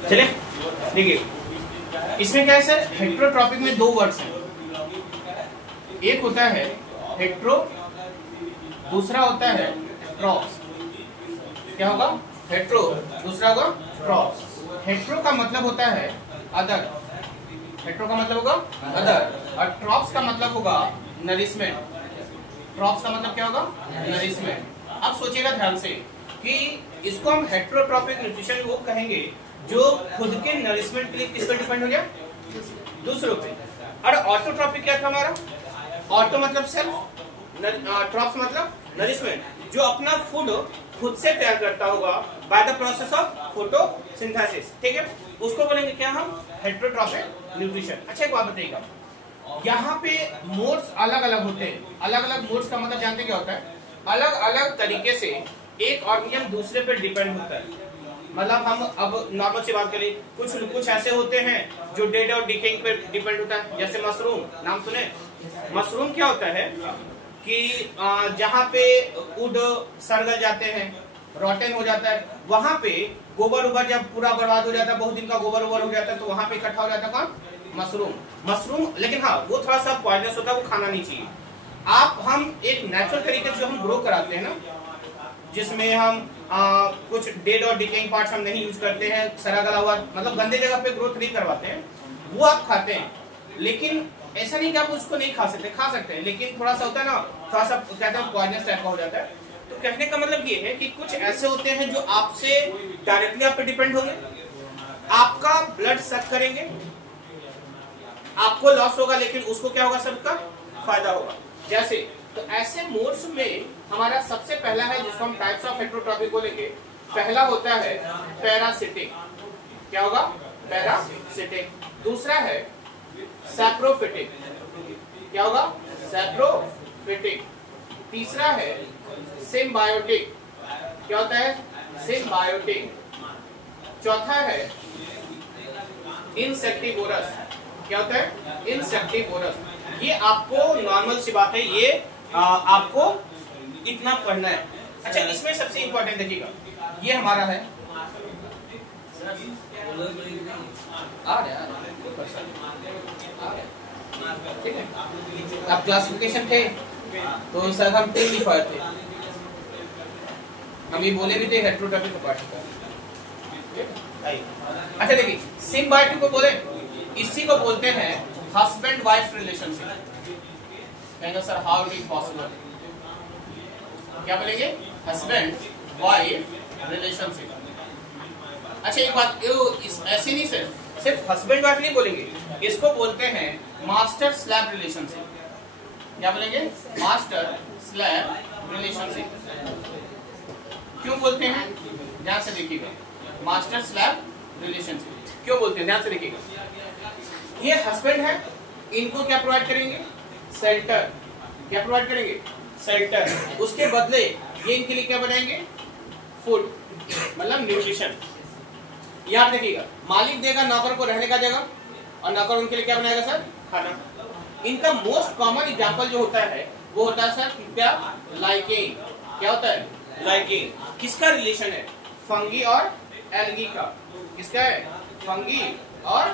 चले देखिए, इसमें क्या है सर, हेट्रोट्रॉपिक में दो वर्ड्स हैं, एक होता है हेट्रो, दूसरा होता है ट्रॉप्स। क्या होगा? हेट्रो, दूसरा होगा ट्रॉप्स। हेट्रो का मतलब होता है अदर, हेट्रो का मतलब होगा अदर, और ट्रॉप्स का मतलब होगा नरिशमेंट। ट्रॉप्स का मतलब क्या होगा? नरिशमेंट। अब सोचिएगा ध्यान से कि इसको हम हेट्रोट्रॉपिक न्यूट्रिशन वो कहेंगे जो खुद के नरिशमेंट के लिए किस पर डिपेंड हो गया? दूसरों पे। और ऑटोट्रॉपिक क्या था हमारा? ऑटो मतलब सेल्फ, ट्रॉप्स मतलब नरिशमेंट, जो अपना फूड खुद से तैयार करता होगा by the process of photosynthesis. ठीक है, उसको बोलेंगे क्या हम? Heterotrophic nutrition. अच्छा एक बात बताइएगा, यहाँ पे मोड्स अलग अलग होते हैं। अलग अलग मोड्स का मतलब जानते क्या होता है? अलग अलग तरीके से एक ऑर्गेनिज्म दूसरे पे डिपेंड होता है। मतलब हम अब नॉर्मल से बात करें, कुछ ऐसे होते हैं जो डेड और डिकेइंग पे डिपेंड होता है, जैसे मशरूम, नाम सुने? मशरूम क्या होता है कि जहाँ पे वुड सड़गल जाते हैं, रॉटन हो जाता है, वहां पे गोबर उबर जब पूरा बर्बाद हो जाता है, बहुत दिन का गोबर उबर हो जाता है, तो वहां पे इकट्ठा हो जाता है कौन? मशरूम। लेकिन हाँ, वो थोड़ा सा पॉइजनस होता है, वो खाना नहीं चाहिए। हम एक नेचुरल तरीके से जो हम ग्रो कराते हैं ना, जिसमें हम कुछ डेड और डिकेइंग पार्ट्स हम नहीं यूज करते हैं, सड़ा गला हुआ मतलब गंदे जगह पे ग्रोथ नहीं करवाते हैं, वो आप खाते हैं। लेकिन ऐसा नहीं कि आप उसको नहीं खा सकते हैं, लेकिन थोड़ा सा होता है ना, थोड़ा सा कहते हैं पॉइजनस टाइप का हो जाता है। तो कहने का मतलब ये है कि कुछ ऐसे होते हैं जो आपसे डायरेक्टली आप पे डिपेंड होंगे, आपका ब्लड सक करेंगे, आपको लॉस होगा, लेकिन उसको क्या होगा? सबका फायदा होगा। जैसे तो ऐसे मोड्स में हमारा सबसे पहला है जिसको हम टाइप्स ऑफ हेट्रोट्रॉपिक बोलेंगे, पहला होता है पैरासिटिक। क्या होगा? पैरासिटिक। दूसरा है सैप्रोफिटिक। क्या होगा? सैप्रोफिटिक। तीसरा है सिम्बायोटिक। क्या होता है? सिम्बायोटिक। चौथा है इंसेक्टिवोरस। क्या होता है? इंसेक्टिवोरस। ये आपको नॉर्मल सी बात है, ये आपको इतना पढ़ना है। अच्छा, इसमें सबसे इंपॉर्टेंट देखिएगा, ये हमारा है ठीक है। अब क्लासिफिकेशन थे तो सर हम 3 लिखवाए थे, हम ये बोले भी थे हेट्रोट्रॉपिक का पार्ट का। अच्छा देखिए, सिम्बायोटिक को बोले, इसी को बोलते हैं हस्बैंड वाइफ रिलेशनशिप। कहेंगे sir how it is possible? क्या बोलेंगे? Husband wife relationship. अच्छा एक बात, ऐसे नहीं सर, सिर्फ हस्बैंड वाइफ नहीं बोलेंगे, इसको बोलते हैं मास्टर स्लैब रिलेशनशिप। क्या बोलेंगे? Master slab relationship. क्यों बोलते हैं? ध्यान से देखिएगा, मास्टर स्लैब रिलेशनशिप क्यों बोलते हैं? ध्यान से देखिएगा, ये हस्बैंड है, इनको क्या प्रोवाइड करेंगे? शेल्टर। क्या प्रोवाइड करेंगे? शेल्टर। उसके बदले ये इनके लिए क्या बनाएंगे? फूड, मतलब न्यूट्रिशन। याद रखिएगा, मालिक देगा नौकर को रहने का जगह, और नौकर उनके लिए क्या बनाएगा सर? खाना। इनका मोस्ट कॉमन एग्जांपल जो होता है वो होता है सर क्या? लाइकेन। क्या होता है? लाइकेन। किसका रिलेशन है? फंगी और एल्गी का। किसका है? फंगी और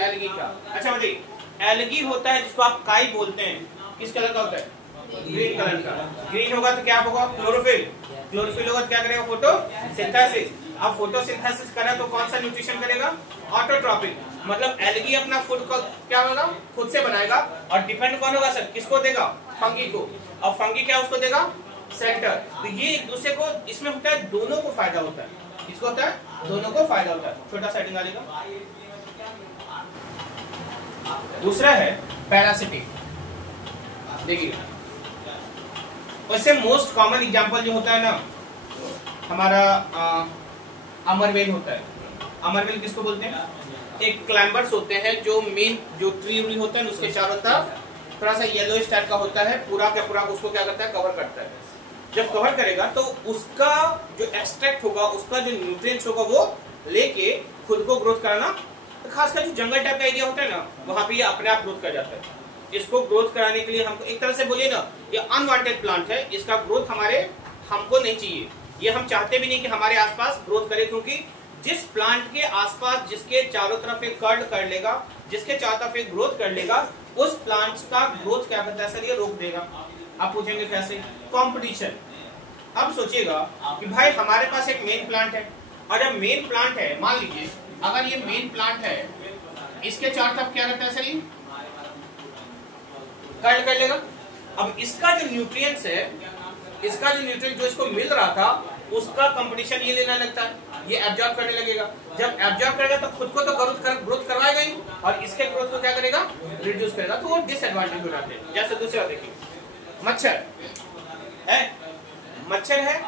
एल्गी का। अच्छा बताइए, एल्गी होता है जिसको आप काई बोलते हैं, किस कलर का होता है? ग्रीन कलर का। ग्रीन होगा तो क्या होगा? क्लोरोफिल। क्लोरोफिल होगा तो क्या करेगा? फोटोसिंथेसिस। अब फोटोसिंथेसिस करें तो कौन सा न्यूट्रिशन करेगा? ऑटोट्रॉपिक। मतलब एल्गी अपना फूड को क्या होगा? खुद से बनाएगा, और डिपेंड कौन होगा सर? किसको देगा? फंगी को। और फंगी क्या उसको देगा? शेल्टर। तो ये एक दूसरे को, इसमें होता है दोनों को फायदा होता है। किसको होता है? दोनों को फायदा होता है। छोटा सेटिंग डालेगा। दूसरा है पैरासिटिक। देखिए, वैसे मोस्ट कॉमन एग्जांपल जो होता है ना हमारा अमरवेल होता है। अमरवेल किसको बोलते हैं? एक क्लाइंबर्स होते हैं जो मेन जो ट्री होता है उसके चारों तरफ थोड़ा सा येलोइश टाइप का होता है, पूरा का पूरा उसको क्या करता है? कवर करता है। जब कवर करेगा तो उसका जो एक्सट्रैक्ट होगा, उसका जो न्यूट्रिएंट्स होगा वो लेके खुद को ग्रोथ कराना। तो खासकर जो जंगल टाइप का एरिया होता है ना, वहां पे ये अपने आप ग्रोथ कर जाता है। इसको ग्रोथ कराने के लिए हमको एक तरह से बोलिए ना, ये अनवांटेड प्लांट है, इसका ग्रोथ हमको नहीं चाहिए, ये हम चाहते भी नहीं कि हमारे आसपास ग्रोथ करे, क्योंकि जिस प्लांट के आसपास जिसके चारों तरफ एक कर्ड कर लेगा, जिसके चारों तरफ एक ग्रोथ कर लेगा, उस प्लांट का ग्रोथ क्या होता है सर, ये रोक देगा। आप पूछेंगे कैसे? कंपटीशन। अब सोचिएगा कि भाई हमारे पास एक मेन प्लांट है, और जब मेन प्लांट है, मान लीजिए अगर ये मेन प्लांट है, इसके चारों तरफ क्या रहता है सर, ये कर्ड कर लेगा। अब इसका जो न्यूट्रिएंट्स है, इसका जो न्यूट्रिएंट जो इसको मिल रहा था, उसका कंपटीशन ये लेना लगता है, ये एब्जॉर्ब करने लगेगा। जब एब्जॉर्ब करेगा तो खुद को तो ग्रोथ करवाएगा ही, और इसके ग्रोथ को क्या करेगा, रिड्यूस करेगा। तो वो डिसएडवांटेज हो जाते हैं। जैसे दूसरा देखिए, मच्छर है, मच्छर है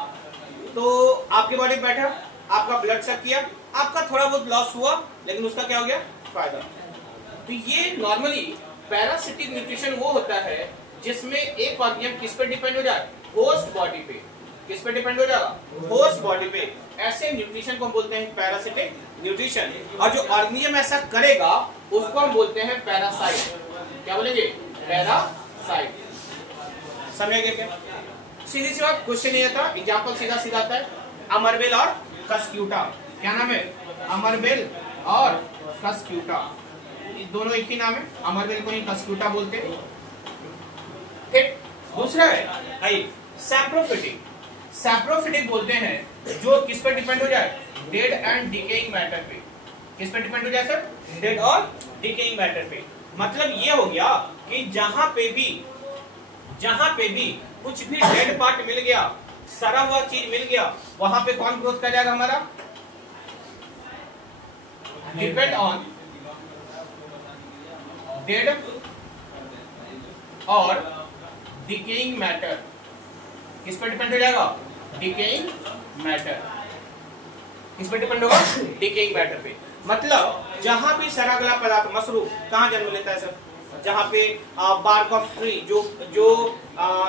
तो आपकी बॉडी बैठा, आपका ब्लड सक किया, आपका थोड़ा बहुत लॉस हुआ, लेकिन उसका क्या हो गया, फायदा। तो ये नॉर्मली पैरासिटिक न्यूट्रिशन वो होता है जिसमें एक ऑर्गेनिज्म किस पे डिपेंड हो जाए, होस्ट बॉडी पे। किस पे डिपेंड हो जाएगा, होस्ट बॉडी पे। ऐसे न्यूट्रिशन को हम बोलते हैं पैरासिटिक न्यूट्रिशन। और जो ऑर्गेनिज्म ऐसा करेगा उसको हम बोलते हैं पैरासाइट। क्या बोलेंगे, पैरासाइट। समझेंगे क्या? सीधी सी बात, क्वेश्चन ये था, एग्जांपल सीधा सीधा आता है, अमरबेल और कस्क्यूटा। क्या नाम है, अमरबेल और कस्क्यूटा, दोनों एक ही नाम है, अमरबेल को ही कस्क्यूटा बोलते हैं। ठीक, दूसरा है सैप्रोफिटिक। सैप्रोफिटिक बोलते हैं जो किस पर डिपेंड हो जाए, डेड एंड डिकेइंग मैटर पे। किस पर डिपेंड हो जाए सर, डेड और डिकेइंग मैटर पे। मतलब ये हो गया कि जहां पे भी कुछ भी डेड पार्ट मिल गया, सड़ा हुआ चीज मिल गया, वहां पे कौन ग्रोथ कर जाएगा हमारा, डिपेंड ऑन डेड और डिकेइंग मैटर। किस पर डिपेंड हो जाएगा, डिकेइंग मैटर। किस पर डिपेंड होगा, डिकेइंग मैटर पे। मतलब जहां भी सड़ा गला पदार्थ, मशरूम कहां जन्म लेता है सर, जहां पे बार्क ऑफ ट्री, जो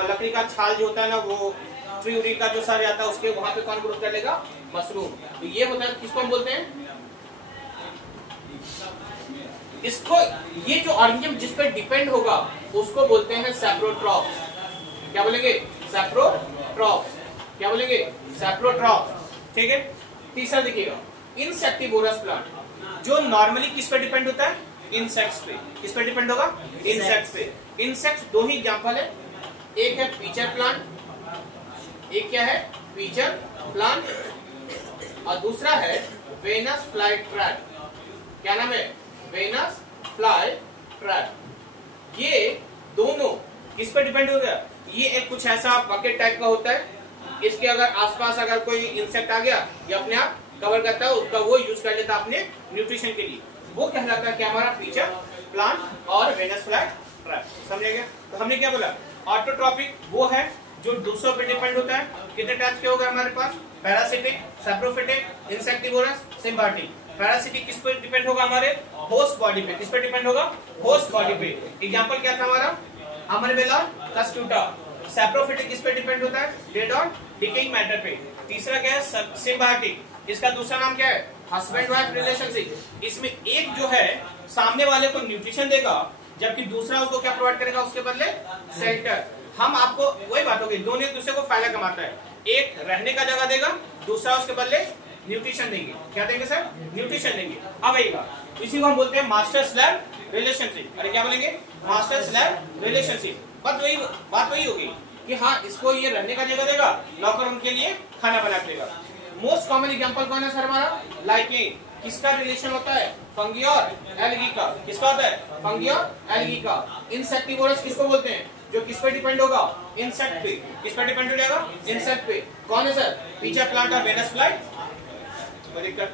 लकड़ी का छाल जो होता है ना, वो ट्री उरी का जो सड़ जाता है, उसके वहां पे कौन ग्रोथ कर लेगा, मशरूम। तो ये होता है, किसको हम बोलते हैं, इसको, ये जो ऑर्गेनिज्म जिस पर डिपेंड होगा उसको बोलते हैं सैप्रोट्रॉप्स। क्या बोलेंगे, सैप्रोट्रॉप्स। क्या बोलेंगे, सैप्रोट्रॉप्स। ठीक है। तीसरा देखिएगा, इंसेक्टिवोरस प्लांट, जो नॉर्मली किस पर डिपेंड होता है, इंसेक्ट्स पे। किस पर डिपेंड होगा, इंसेक्ट्स पे। इंसेक्ट्स दो ही एग्जांपल है, एक है पीचर प्लांट, एक क्या है, पीचर प्लांट, और दूसरा है वेनस फ्लाई ट्रैप। क्या नाम है, वेनस फ्लाई ट्रैप। ये दोनों किस पर डिपेंड हो गया, ये एक कुछ ऐसा बकेट टाइप का होता है, इसके अगर आसपास अगर कोई इंसेक्ट आ गया, ये अपने आप कवर करता है, उसका वो यूज कर लेता है अपने न्यूट्रिशन के लिए। वो कहलाता है क्या, हमारा पीचर प्लांट और वेनस फ्लाई ट्रैप। समझे गया? तो हमने क्या बोला, ऑटोट्रॉपिक वो है जो दूसरों पे डिपेंड होता है। कितने टाइप्स के हो गए हमारे पास, parasitic, saprophytic, insectivorous, symbiotic. Parasitic किस पर डिपेंड होगा, हमारे होस्ट बॉडी पे। किस पर डिपेंड होगा, होस्ट बॉडी पे। एग्जांपल क्या था हमारा, अमरबेल और कस्क्यूटा। सैप्रोफिटिक किस पे डिपेंड होता है, डेड और डिकेइंग मैटर पे। तीसरा क्या है, सिम्बायोटिक, इसका दूसरा नाम क्या है, हस्बैंड वाइफ रिलेशनशिप। इसमें एक जो है सामने वाले को न्यूट्रिशन देगा, जबकि दूसरा उसको क्या प्रोवाइड करेगा, उसके बदले शेल्टर। हम आपको वही बात होगी, दोनों एक दूसरे को फायदा कमाता है। एक रहने का जगह देगा, दूसरा उसके बदले न्यूट्रिशन देंगे। क्या देंगे सर, न्यूट्रिशन देंगे। अब आएगा, इसी को हम बोलते हैं मास्टर स्लेव रिलेशनशिप। अरे क्या बोलेंगे, मास्टर स्लेव रिलेशनशिप। बात वही होगी कि हाँ, इसको ये रहने का जगह देगा, नौकर उनके लिए खाना बना के देगा। मोस्ट कॉमन एग्जांपल कौन है सर हमारा, लाइकेन। किसका रिलेशन होता है, फंगी और एल्गी का। किसका होता है, फंगी और एल्गी का। इंसेक्टिवोरस किसको बोलते हैं, जो किस पे डिपेंड होगा, इंसेक्ट पे। किस पे डिपेंड हो जाएगा, इंसेक्ट पे। कौन है सर, पीचर प्लांट और वेनस फ्लाई। कोई दिक्कत